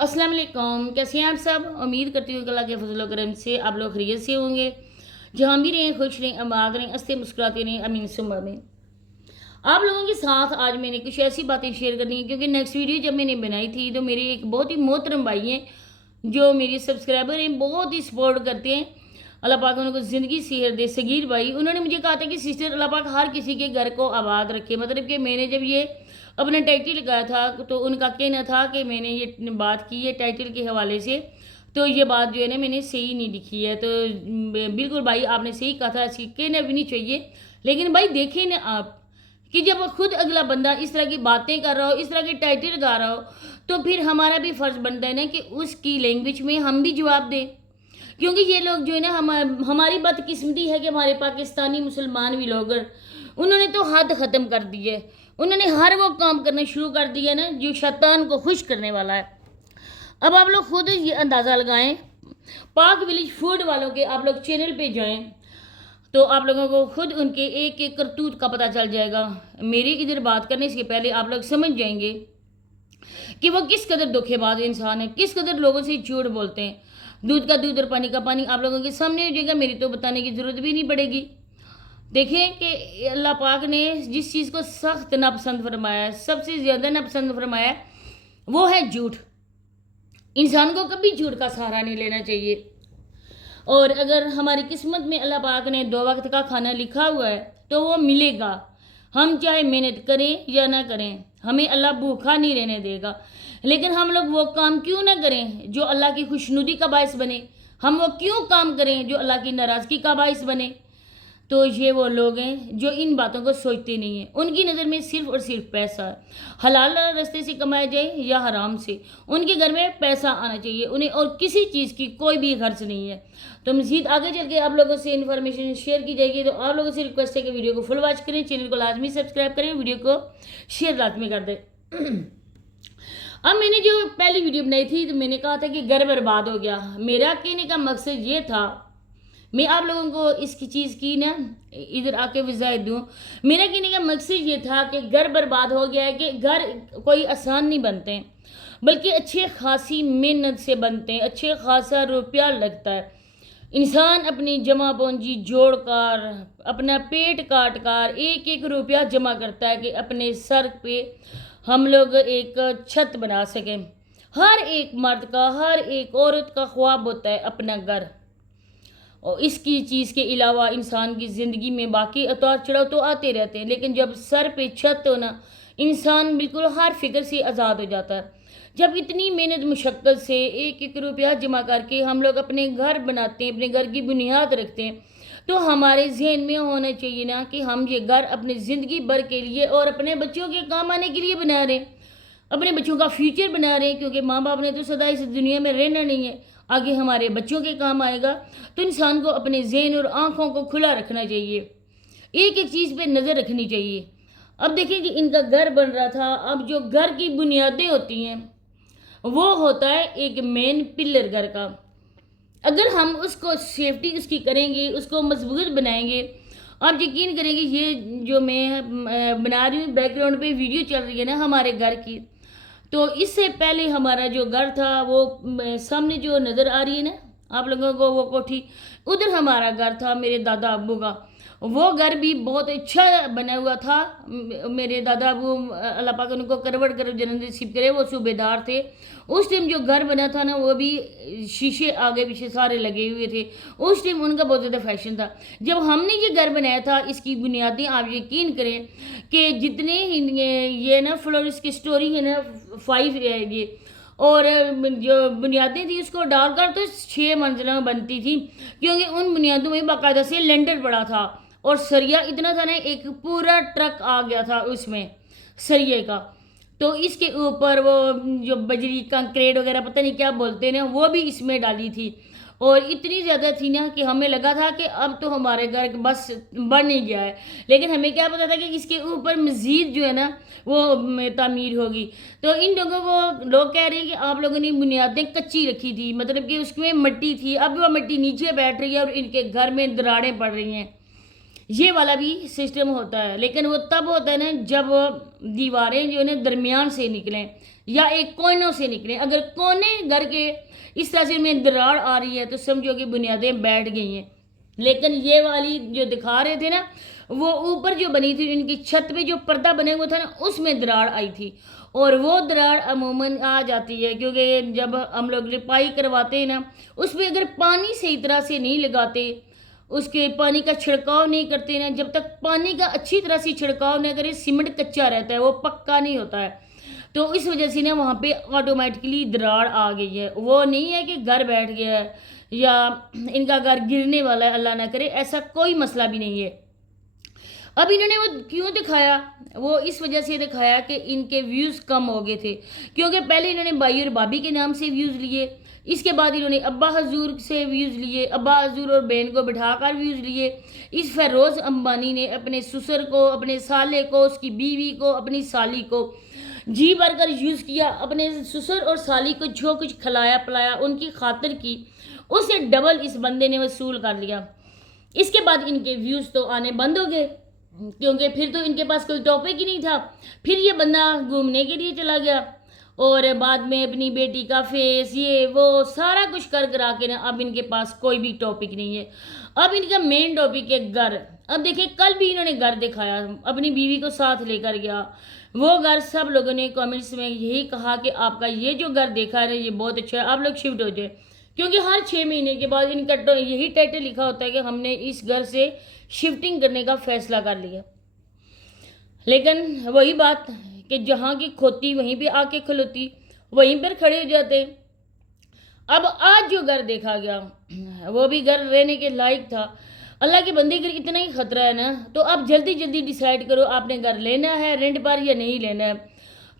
अस्सलाम वालेकुम, कैसे हैं आप सब। उम्मीद करती हूँ कि अल्लाह के फजल व करम से आप लोग खैरियत से होंगे। जहाँ भी रहें खुश रहें, आबाद रहें, हंसते मुस्कुराते रहें, अमीन सुम्मा आमीन। आप लोगों के साथ आज मैंने कुछ ऐसी बातें शेयर करनी है क्योंकि नेक्स्ट वीडियो जब मैंने बनाई थी तो मेरे एक बहुत ही मोहतरम भाई हैं जो मेरे सब्सक्राइबर हैं, बहुत ही सपोर्ट करते हैं। अल्लाह पाक उनको ज़िंदगी सेहत दे। सगीर भाई, उन्होंने मुझे कहा था कि सिस्टर अल्लाह पाक हर किसी के घर को आबाद रखे। मतलब कि मैंने जब ये अपना टाइटल लगाया था तो उनका कहना था कि मैंने ये बात की है टाइटल के हवाले से, तो ये बात जो है ना मैंने सही नहीं लिखी है। तो बिल्कुल भाई आपने सही कहा था, ऐसी कहना भी नहीं चाहिए। लेकिन भाई देखें ना आप कि जब खुद अगला बंदा इस तरह की बातें कर रहा हो, इस तरह के टाइटल लगा रहा हो, तो फिर हमारा भी फ़र्ज़ बनता है ना कि उसकी लैंग्वेज में हम भी जवाब दें। क्योंकि ये लोग जो है ना हमारी बदकिस्मती है कि हमारे पाकिस्तानी मुसलमान भी लोग उन्होंने तो हद ख़त्म कर दी है। उन्होंने हर वो काम करना शुरू कर दिया ना जो शैतान को खुश करने वाला है। अब आप लोग खुद ये अंदाज़ा लगाएं, पाक विलेज फूड वालों के आप लोग चैनल पे जाएं तो आप लोगों को खुद उनके एक एक करतूत का पता चल जाएगा। मेरी इधर बात करने से पहले आप लोग समझ जाएंगे कि वो किस कदर धोखेबाज इंसान है, किस कदर लोगों से झूठ बोलते हैं। दूध का दूध और पानी का पानी आप लोगों के सामने हो जाएगा, मेरी तो बताने की ज़रूरत भी नहीं पड़ेगी। देखें कि अल्लाह पाक ने जिस चीज़ को सख्त नापसंद फरमाया है, सबसे ज़्यादा नापसंद फरमाया है, वो है झूठ। इंसान को कभी झूठ का सहारा नहीं लेना चाहिए। और अगर हमारी किस्मत में अल्लाह पाक ने 2 वक्त का खाना लिखा हुआ है तो वो मिलेगा। हम चाहे मेहनत करें या ना करें, हमें अल्लाह भूखा नहीं रहने देगा। लेकिन हम लोग वो काम क्यों ना करें जो अल्लाह की खुशनुदी का बायस बने। हम वो क्यों काम करें जो अल्लाह की नाराज़गी का बायस बने। तो ये वो लोग हैं जो इन बातों को सोचते नहीं हैं। उनकी नज़र में सिर्फ और सिर्फ पैसा है, हलाल रास्ते से कमाया जाए या हराम से, उनके घर में पैसा आना चाहिए उन्हें, और किसी चीज़ की कोई भी खर्च नहीं है। तो मज़ीद आगे चल के आप लोगों से इन्फॉर्मेशन शेयर की जाएगी। तो आप लोगों से रिक्वेस्ट है कि वीडियो को फुल वॉच करें, चैनल को लाजमी सब्सक्राइब करें, वीडियो को शेयर लाजमी कर दें। अब मैंने जो पहली वीडियो बनाई थी तो मैंने कहा था कि घर बर्बाद हो गया। मेरा कहने का मकसद ये था, मैं आप लोगों को इसकी चीज़ की ना इधर आके वजाहत दूँ। मेरा कहने का मकसद ये था कि घर बर्बाद हो गया है कि घर कोई आसान नहीं बनते हैं, बल्कि अच्छे खासी मेहनत से बनते हैं, अच्छे खासा रुपया लगता है। इंसान अपनी जमा पूंजी जोड़ कर, अपना पेट काट कर एक एक रुपया जमा करता है कि अपने सर पे हम लोग एक छत बना सकें। हर एक मर्द का, हर एक औरत का ख्वाब होता है अपना घर। और इसकी चीज़ के अलावा इंसान की ज़िंदगी में बाकी उतार चढ़ाव तो आते रहते हैं, लेकिन जब सर पे छत हो ना, इंसान बिल्कुल हर फिक्र से आज़ाद हो जाता है। जब इतनी मेहनत मुशक्क़त से एक एक रुपया जमा करके हम लोग अपने घर बनाते हैं, अपने घर की बुनियाद रखते हैं, तो हमारे जहन में होना चाहिए ना कि हम ये घर अपनी ज़िंदगी भर के लिए और अपने बच्चों के काम आने के लिए बना रहे हैं, अपने बच्चों का फ्यूचर बना रहे हैं। क्योंकि माँ बाप ने तो सदा इस दुनिया में रहना नहीं है, आगे हमारे बच्चों के काम आएगा। तो इंसान को अपने जहन और आँखों को खुला रखना चाहिए, एक एक चीज़ पे नज़र रखनी चाहिए। अब देखिए कि इनका घर बन रहा था। अब जो घर की बुनियादें होती हैं वो होता है एक मेन पिलर घर का। अगर हम उसको सेफ्टी उसकी करेंगे, उसको मजबूत बनाएंगे, आप यकीन करेंगे ये जो मैं बना रही हूँ बैकग्राउंड पे वीडियो चल रही है ना हमारे घर की, तो इससे पहले हमारा जो घर था वो सामने जो नज़र आ रही है ना आप लोगों को वो कोठी, उधर हमारा घर था मेरे दादा अब्बू का। वो घर भी बहुत अच्छा बना हुआ था। मेरे दादा अब्बू अल्लाह पाक उनको करवट कर जन्नत नसीब करे, वो सूबेदार थे। उस टाइम जो घर बना था ना वो भी शीशे आगे पीछे सारे लगे हुए थे। उस टाइम उनका बहुत ज़्यादा फैशन था। जब हमने ये घर बनाया था, इसकी बुनियादें आप यकीन करें कि जितने ये ना फ्लोर इसकी स्टोरी है ना 5 है ये, और जो बुनियादें थी उसको डालकर तो 6 मंजिला बनती थी, क्योंकि उन बुनियादों में बाकायदा से लेंटर पड़ा था। और सरिया इतना था ना, एक पूरा ट्रक आ गया था उसमें सरिये का। तो इसके ऊपर वो जो बजरी कंक्रीट वगैरह पता नहीं क्या बोलते हैं ना, वो भी इसमें डाली थी। और इतनी ज़्यादा थी ना कि हमें लगा था कि अब तो हमारे घर बस बन ही गया है। लेकिन हमें क्या पता था कि इसके ऊपर मज़ीद जो है ना वो तामीर होगी। तो इन लोगों को लोग कह रहे हैं कि आप लोगों ने बुनियादें कच्ची रखी थी, मतलब कि उसमें मिट्टी थी, अब वो मिट्टी नीचे बैठ रही है और इनके घर में दरारें पड़ रही हैं। ये वाला भी सिस्टम होता है, लेकिन वो तब होता है ना जब دیواریں جو ہے نا درمیان سے نکلیں یا ایک کونوں سے نکلیں. اگر کونے گھر کے اس طرح سے میں دراڑ آ رہی ہے تو سمجھو کہ بنیادیں بیٹھ گئی ہیں. لیکن یہ والی جو دکھا رہے تھے نا وہ اوپر جو بنی تھی ان کی چھت پہ جو پردہ بنے ہوا تھا نا اس میں دراڑ آئی تھی. اور وہ دراڑ عموماً آ جاتی ہے کیونکہ جب ہم لوگ لپائی کرواتے ہیں نا اس پہ اگر پانی صحیح طرح سے نہیں لگاتے, اس کے پانی کا چھڑکاؤ نہیں کرتے نا, جب تک پانی کا اچھی طرح سے چھڑکاؤ نہ کرے سیمنٹ کچا رہتا ہے, وہ پکا نہیں ہوتا ہے. تو اس وجہ سے نا وہاں پہ آٹومیٹکلی دراڑ آ گئی ہے. وہ نہیں ہے کہ گھر بیٹھ گیا ہے یا ان کا گھر گرنے والا ہے, اللہ نہ کرے, ایسا کوئی مسئلہ بھی نہیں ہے. اب انہوں نے وہ کیوں دکھایا؟ وہ اس وجہ سے دکھایا کہ ان کے ویوز کم ہو گئے تھے, کیونکہ پہلے انہوں نے بھائی اور بھابھی کے نام سے ویوز لیے, اس کے بعد انہوں نے ابا حضور سے ویوز لیے, ابا حضور اور بہن کو بٹھا کر ویوز لیے. اس فیروز امبانی نے اپنے سسر کو, اپنے سالے کو, اس کی بیوی کو, اپنی سالی کو جی بھر کر یوز کیا. اپنے سسر اور سالی کو جو کچھ کھلایا پلایا, ان کی خاطر کی, اس سے ڈبل اس بندے نے وصول کر لیا. اس کے بعد ان کے ویوز تو آنے بند ہو گئے کیونکہ پھر تو ان کے پاس کوئی ٹاپک ہی نہیں تھا. پھر یہ بندہ گھومنے کے لیے چلا گیا اور بعد میں اپنی بیٹی کا فیس یہ وہ سارا کچھ کر کرا کے نا اب ان کے پاس کوئی بھی ٹاپک نہیں ہے. اب ان کا مین ٹاپک ہے گھر. اب دیکھیں کل بھی انہوں نے گھر دکھایا, اپنی بیوی کو ساتھ لے کر گیا. وہ گھر سب لوگوں نے کامنٹس میں یہی کہا کہ آپ کا یہ جو گھر دیکھا ہے یہ بہت اچھا ہے, آپ لوگ شفٹ ہو جائیں. کیونکہ ہر 6 مہینے کے بعد ان کا یہی ٹائٹل لکھا ہوتا ہے کہ ہم نے اس گھر سے شفٹنگ کرنے کا فیصلہ کر لیا. لیکن وہی بات کہ جہاں کی کھوتی وہیں پہ آ کے کھلوتی, وہیں پر کھڑے ہو جاتے. اب آج جو گھر دیکھا گیا وہ بھی گھر رہنے کے لائق تھا. اللہ کے بندے اگر اتنا ہی خطرہ ہے نا تو آپ جلدی جلدی ڈیسائیڈ کرو آپ نے گھر لینا ہے رینٹ پر یا نہیں لینا ہے,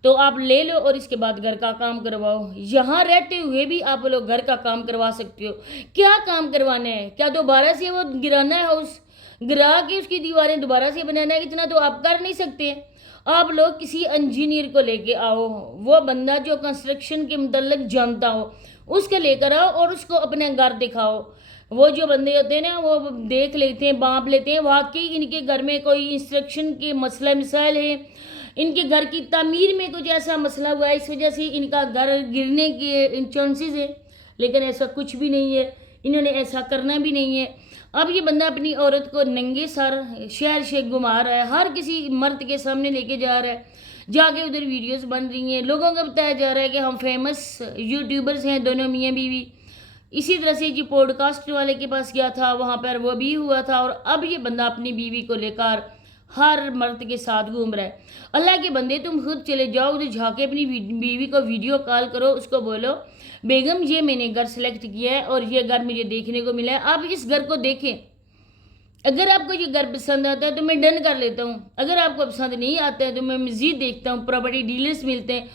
تو آپ لے لو اور اس کے بعد گھر کا کام کرواؤ. یہاں رہتے ہوئے بھی آپ لوگ گھر کا کام کروا سکتے ہو. کیا کام کروانا ہے؟ کیا دوبارہ سے وہ گرانا ہے ہاؤس, گرا کے اس کی دیواریں دوبارہ سے بنانا ہے؟ اتنا تو آپ کر نہیں سکتے. آپ لوگ کسی انجینئر کو لے کے آؤ, وہ بندہ جو کنسٹرکشن کے متعلق جانتا ہو اس کو لے کر آؤ اور اس کو اپنے گھر دکھاؤ. وہ جو بندے ہوتے ہیں نا وہ دیکھ لیتے ہیں, بانپ لیتے ہیں واقعی ان کے گھر میں کوئی انسٹرکشن کے مسئلہ مسائل ہیں, ان کے گھر کی تعمیر میں کچھ ایسا مسئلہ ہوا ہے اس وجہ سے ان کا گھر گرنے کے چانسز ہیں. لیکن ایسا کچھ بھی نہیں ہے, انہوں نے ایسا کرنا بھی نہیں ہے. اب یہ بندہ اپنی عورت کو ننگے سر شہر سے گھما رہا ہے, ہر کسی مرد کے سامنے لے کے جا رہا ہے, جا کے ادھر ویڈیوز بن رہی ہیں, لوگوں کو بتایا جا رہا ہے کہ ہم فیمس یوٹیوبرز ہیں دونوں میاں بیوی. اسی طرح سے جو پوڈ کاسٹ والے کے پاس گیا تھا وہاں پر وہ بھی ہوا تھا, اور اب یہ بندہ اپنی بیوی کو لے کر ہر مرد کے ساتھ گھوم رہا ہے. اللہ کے بندے تم خود چلے جاؤ ادھر, جا کے اپنی بیوی کو ویڈیو کال کرو, اس کو بولو بیگم یہ میں نے گھر سلیکٹ کیا ہے اور یہ گھر مجھے دیکھنے کو ملا ہے, آپ اس گھر کو دیکھیں. اگر آپ کو یہ گھر پسند آتا ہے تو میں ڈن کر لیتا ہوں, اگر آپ کو پسند نہیں آتا ہے تو میں مزید دیکھتا ہوں. پراپرٹی ڈیلرز ملتے ہیں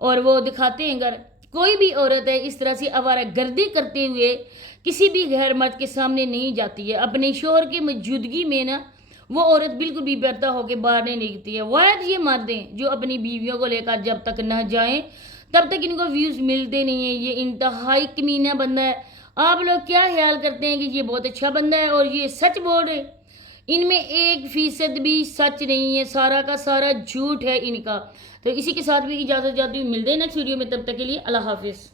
اور وہ دکھاتے ہیں گھر. کوئی بھی عورت ہے اس طرح سے آوارہ گردی کرتے ہوئے کسی بھی غیر مرد کے سامنے نہیں جاتی ہے. اپنے شوہر کی موجودگی میں نا وہ عورت بالکل بھی پردہ ہو کے باہر نہیں نکلتی ہے. واحد یہ مرد ہیں جو اپنی بیویوں کو لے کر جب تک نہ جائیں تب تک ان کو ویوز ملتے نہیں ہیں. یہ انتہائی کمینہ بندہ ہے. آپ لوگ کیا خیال کرتے ہیں کہ یہ بہت اچھا بندہ ہے اور یہ سچ بول رہے؟ ان میں 1% بھی سچ نہیں ہے, سارا کا سارا جھوٹ ہے ان کا. تو اسی کے ساتھ بھی اجازت چاہتی ہوں, ملتے ہیں نیکسٹ ویڈیو میں, تب تک کے لیے اللہ حافظ.